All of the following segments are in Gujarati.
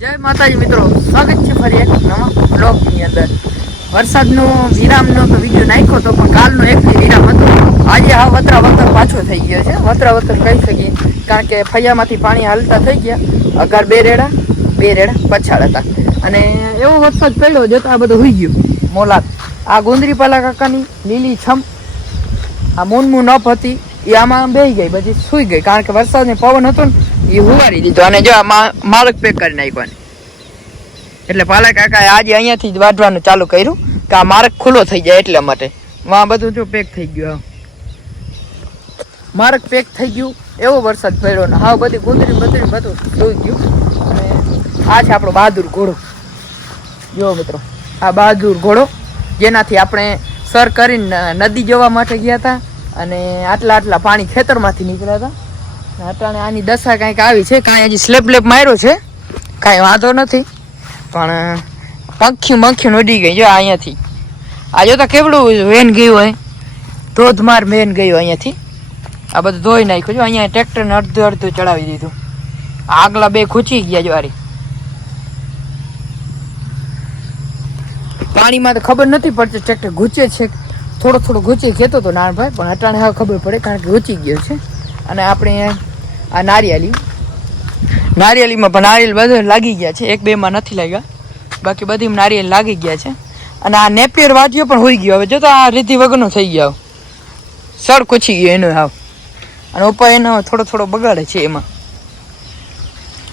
જય માતાજી મિત્રો, સ્વાગત છે ફરી એક નવા બ્લોગની અંદર. વરસાદનો વિરામનો તો વીડિયો નાખ્યો હતો પણ કાલનો એક વિરામ હતો. આજે આ વતરા વતર પાછો થઈ ગયો છે. વતરા વતર કહી શકીએ, કારણ કે ફૈયામાંથી પાણી હાલતા થઈ ગયા. અગાર બે રેડા બે રેડા પછાડ હતા. અને એવો વરસાદ પડ્યો જતો આ બધું હોઈ ગયું. મોલાદ આ ગોંદરીપાલા કાકાની લીલી છમ, આ મૂનમૂન અપ હતી, એ આમાં બેહી ગઈ, બધી સુઈ ગઈ. કારણ કે વરસાદને પવન હતો ને એ હુવારી દીધો અને જો માલક પેક કરી નાખ્યો એટલે પાલા કાકાએ આજે અહીંયાથી જ વાઢવાનું ચાલુ કર્યું કે આ માર્ગ ખુલ્લો થઈ જાય એટલા માટે. વાં બધું જો પેક થઈ ગયું. માર્ગ પેક થઈ ગયું, એવો વરસાદ પડ્યો ને હા બધી ગુંદરી બદરી બધું સુઈ ગયું. અને આ છે આપણો બહાદુર ઘોડો. જો મિત્રો, આ બહાદુર ઘોડો, જેનાથી આપણે સર કરીને નદી જોવા માટે ગયા હતા અને આટલા આટલા પાણી ખેતરમાંથી નીકળ્યા હતા. અટાણે આની દશા કાંઈક આવી છે, કાંઈ હજી સ્લેપ લેપ માર્યો છે, કાંઈ વાંધો નથી. પણ પંખ્યું મંખ્યું ઉડી ગઈ, જો અહીંયાથી. આ જો તો કેવડું વેન ગયું હોય. ધોધમાર વેન ગયું અહીંયાથી. આ બધું ધોઈ નાખ્યું, જો અહીંયા ટ્રેક્ટરને અડધું અડધું ચડાવી દીધું. આગલા બે ખૂચી ગયા જો આરી પાણીમાં તો ખબર નથી પડતી, ટ્રેક્ટર ઘૂંચે છે. થોડો થોડો ઘૂંચી કહેતો હતો નાનભાઈ, પણ અટાણે હવે ખબર પડે કારણ કે ઘૂંચી ગયો છે. અને આપણે આ નારિયેલી. નારિયેલીમાં પણ નારિયેલ બધા લાગી ગયા છે. એક, બેમાં નથી લાગ્યા. બાકી બધી નારિયેલ લાગી ગયા છે. અને આ નેપિયર વાજીઓ પણ હોઈ ગયો. હવે જો તો આ રીતિ વગરનો થઈ ગયો સળ કૂછી ગયો એનો હાવ અને ઉપર એનો થોડો થોડો બગાડે છે એમાં.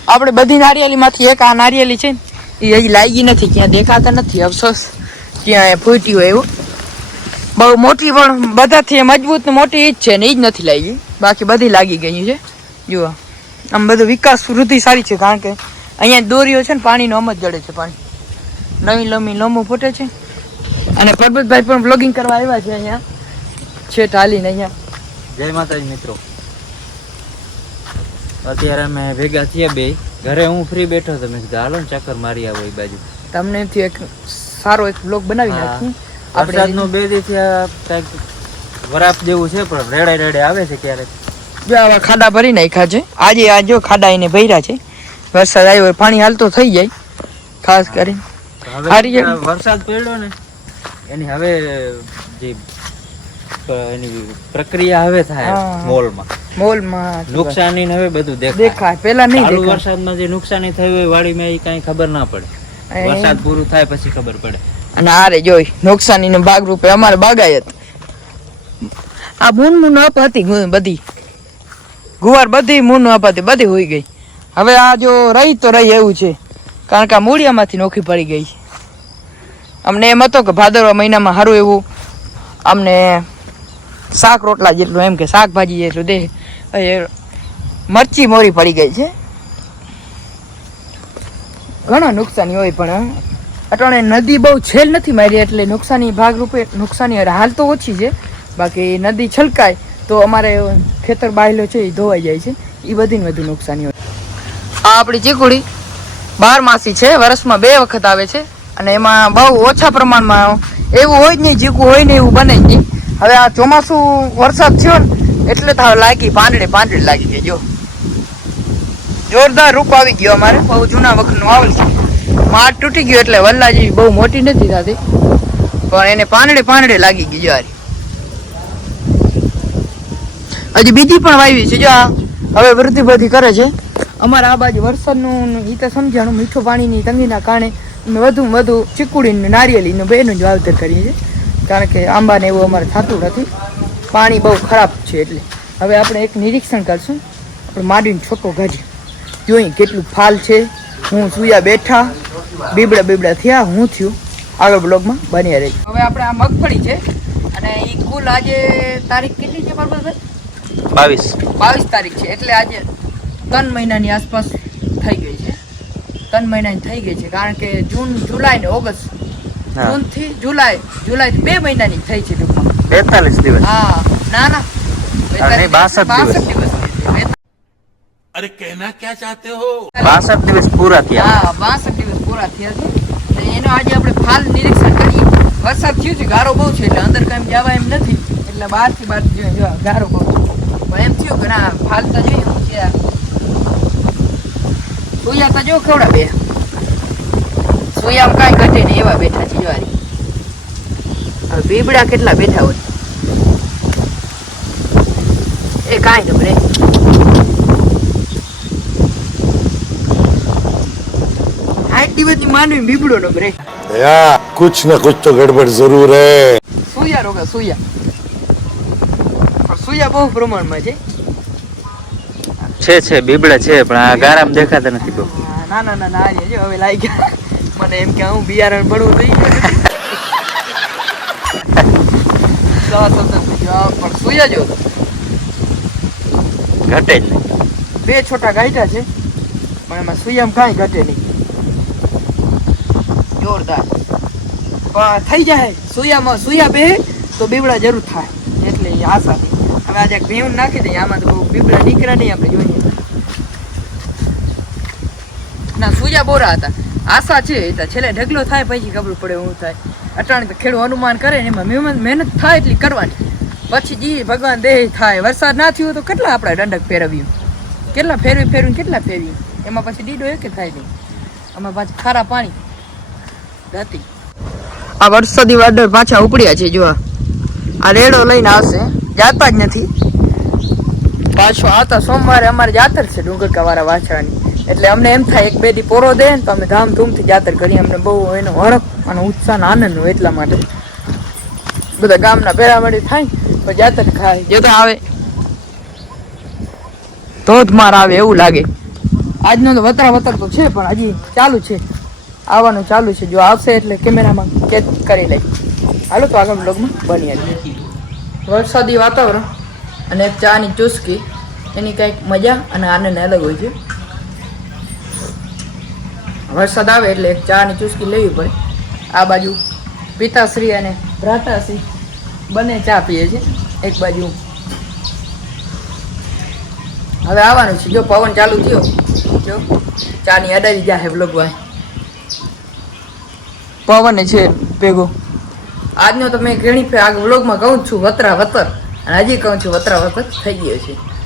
આપણે બધી નારિયેલીમાંથી એક આ નારિયેલી છે એ હજી લાગી નથી. ક્યાં દેખાતા નથી. અફસોસ. ત્યાં ફૂટી હોય એવું. બહુ મોટી પણ બધાથી મજબૂત મોટી ઈજ છે ને એ જ નથી લાગી. બાકી બધી લાગી ગઈ છે. જુઓ. આમ બધું વિકાસ વૃદ્ધિ સારી છે કારણ કે અહીંયા દોરીઓ છે ને પાણીનો આમ જ જડે છે પાણી. નવી લંબી લોમો ફૂટે છે. અને પરબતભાઈ પણ બ્લોગિંગ કરવા આવ્યા છે અહીંયા. છે ટાલીને અહીંયા. જય માતાજી મિત્રો. અત્યારે અમે ભેગા થયા બે. ઘરે હું ફ્રી બેઠો તો મેં કીધું હાલો ને ચક્કર મારી આવો એ બાજુ. તમને એક સારો એક બ્લોગ બનાવી. નાખી. વરસાદનું બે દિવસ કંઈક વરાપ જેવું છે પણ રેડે રેડે આવે છે ક્યારેક. આવા ખાડા ભરી નાખ્યા છે. આજે આ જો ખાડા એને ભર્યા છે. વરસાદ આવ્યો પાણી હાલતો થઈ જાય. ખાસ કરીને. હારી વરસાદ પડ્યો ને એની હવે જે એની પ્રક્રિયા હવે થાય મોલમાં. મોલમાં નુકસાની હવે બધું દેખાય. દેખાય. પેલા નહીં ચાલુ દેખાય. વરસાદમાં જે નુકસાની થઈ હોય વાડીમાં એ કાંઈ ખબર ના પડે. વરસાદ પૂરું થાય પછી ખબર પડે. અને આરે જોઈ ભાગ રૂપે અમારે બાગાયત. આ મૂન મૂન અપ હતી બધી. ગુવાર બધી મૂન અપાતી, બધી હોઈ ગઈ. હવે આ જો રહી તો રહી એવું છે. કારણ કે આ મૂળિયામાંથી નોખી પડી ગઈ અમને એમ હતો કે ભાદરવા મહિનામાં સારું એવું અમને શાક રોટલા જેટલું એમ કે શાકભાજી જેટલું દે. મરચી મોરી પડી ગઈ છે. ઘણા નુકસાની હોય પણ અટાણે નદી બહુ છેલ નથી મારી એટલે નુકસાની ભાગરૂપે નુકસાની હાલ તો ઓછી છે. બાકી નદી છલકાય. તો અમારે ખેતર બાયલો છે એ ધોવાઈ જાય છે. એ બધી વધુ નુકસાની હોય આ આપણી ચીકુડી બાર માસી છે, વર્ષમાં બે વખત આવે છે અને એમાં બહુ ઓછા પ્રમાણમાં એવું હોય જ નહીં, ચીકુ હોય ને એવું બને જ નહીં. હવે આ ચોમાસું વરસાદ થયો ને, એટલે તો લાગી, પાંદડે પાંદડે લાગી ગઈ, જો. જોરદાર રૂપ આવી ગયો અમારે. બહુ જૂના વખતનું આવેલ છે. તૂટી ગયો એટલે વલ્લાજી બહુ મોટી નથી થતી. પણ એને પાંદડે પાંદડે લાગી ગઈ, જો હારી. હજી બીજી પણ વાવી છે, જો હવે વૃદ્ધિ બધી કરે છે. અમારા આ બાજુ વરસાદનું એ તો સમજાણું, મીઠું પાણીની તંગીના કારણે અમે વધુ વધુ ચીકુડીનું નારિયેળીનું બેનું જ વાવતર કરીએ છીએ. કારણ કે આંબાને એવું અમારે થતું નથી. પાણી બહુ ખરાબ છે એટલે. હવે આપણે એક નિરીક્ષણ કરશું. આપણે માંડીને છોટો ગાજી જોઈ કેટલું ફાલ છે. હું સુયા બેઠા. બીબડા બીબડા થયા. હું થયું. આગળ બ્લોગમાં બન્યા રહેજો. હવે આપણે આ મગફળી છે. અને એ કુલ આજે તારીખ કેટલી છે બરાબર બાવીસ. બાવીસ તારીખ છે એટલે આજે ત્રણ મહિનાની આસપાસ થઈ ગઈ છે. ત્રણ મહિનાની થઈ ગઈ છે કારણ કે જૂન જુલાઈ ને ઓગસ્ટ જૂનથી જુલાઈ જુલાઈ બે મહિનાની થઈ છે બેતાલીસ દિવસ. હા ના ના. બાસઠ દિવસ. અરે કહેના ક્યાં ચાહતે હો? 62 દિવસ પૂરા થયા. હા 62 દિવસ પૂરા થયા છે. એનો આજે આપણે ફાલ નિરીક્ષણ કરીએ. વરસાદ થયો છે ગારો બહુ છે એટલે અંદર કાંઈ જવા એમ નથી. એટલે બહારથી બહાર ગારો બહુ એમ થયું કે ના ફાલતા જોઈએ હું છે સુયા તો જો કેવડા બે સુયામાં કાંઈ ઘટે ને એવા બેઠા છે જવારી બીબડા કેટલા બેઠા હોય? એ કાંઈ ગમરે આઠ બધી માનવી બીબડો ગમરે યા કુછ ના કુછ તો ગડબડ જરૂર હે. સુયા રોગા સુયા. સુયા બહુ પ્રમાણમાં છે. છે છે બીબડા છે પણ આ ગારામ દેખાતા નથી બહુ. ના ના ના ના જો હવે લાઈ ગયા મને એમ કે હું બિયારણ ભણવું થઈ ગયું પણ સુયા જો. ઘટે જ નહીં. બે છોટા ગાયટા છે પણ એમાં સુયામ કાંઈ ઘટે નહીં. જોરદાર. પણ થઈ જાય. સુયામાં સુયા બે તો બીબડા જરૂર થાય. એટલે આશા આશાથી હવે આજે ભીમ નાખી દઈએ. આમાં તો બીબડા નીકળ્યા નહીં આપણે જોઈએ. ના સુયા બોરા હતા. આશા છે તો છેલ્લે ઢગલો થાય, પછી ખબર પડે હું થાય. અટાણે તો ખેડૂત અનુમાન કરે ને એમાં મહેનત થાય એટલી કરવાની. પછી જી ભગવાન દેહ થાય. વરસાદ ના થયો તો કેટલા આપણે દંડક ફેરવ્યું? કેટલા ફેરવી ફેરવીને કેટલા ફેરવ્યું એમાં પછી દીડો એક થાય નહીં. આમાં પાછું ખારા પાણી. હતી આ વરસાદી વાદળ પાછા ઉપડ્યા છે જો આ રેડો લઈને આવશે. જાતા જ નથી. પાછો આવતા સોમવારે અમારે જાતર છે ડુંગરકા વાળા વાછરાની એટલે અમને એમ થાય, એક બે દી પોરો દે ને તો અમે ધામધૂમથી જાતર કરીએ. અમને બહુ એનો હરખ અને ઉત્સાહ આનંદ હોય એટલા માટે. બધા ગામના ભેળામળી થાય તો જાતર ખાય. જે તો આવે. ધોધમાર આવે એવું લાગે. આજનો તો વતરા વતર તો છે, પણ હજી ચાલુ છે. આવવાનું ચાલુ છે. જો આવશે એટલે કેમેરામાં કેદ કરી લઈ. હાલો તો આગળ બ્લોગમાં બની વરસાદી વાતાવરણ અને એક ચાની ચુસ્કી, એની કંઈક મજા અને આનંદ અલગ હોય છે. વરસાદ આવે એટલે એક ચાની ચુસ્કી લેવી પડે. આ બાજુ પિતાશ્રી અને ભ્રાતાશ્રી બંને ચા પીએ છે. એક બાજુ હવે આવવાનું છે. જો પવન ચાલુ થયો, જો ચાની અડાડી જાય બ્લોગમાં પવન છે ભેગો. આજનો તો મેં ઘણી આગળ વ્લોગમાં કહું છું, વતરા વતર. અને હજી કહું છું, વતરા વતર થઈ ગયો છે.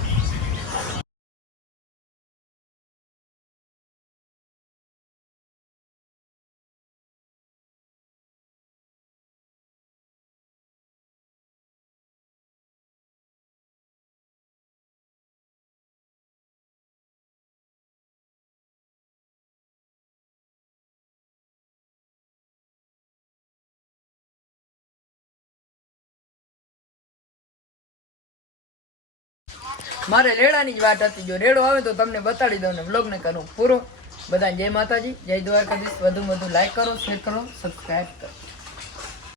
મારે રેડાની જ વાત હતી. જો રેડો આવે તો તમને બતાડી દઉં ને વ્લોગને કરું પૂરો. બધા જય માતાજી, જય દ્વારકાધીશ. વધુ વધુ લાઈક કરો શેર કરો સબસ્ક્રાઈબ કરો.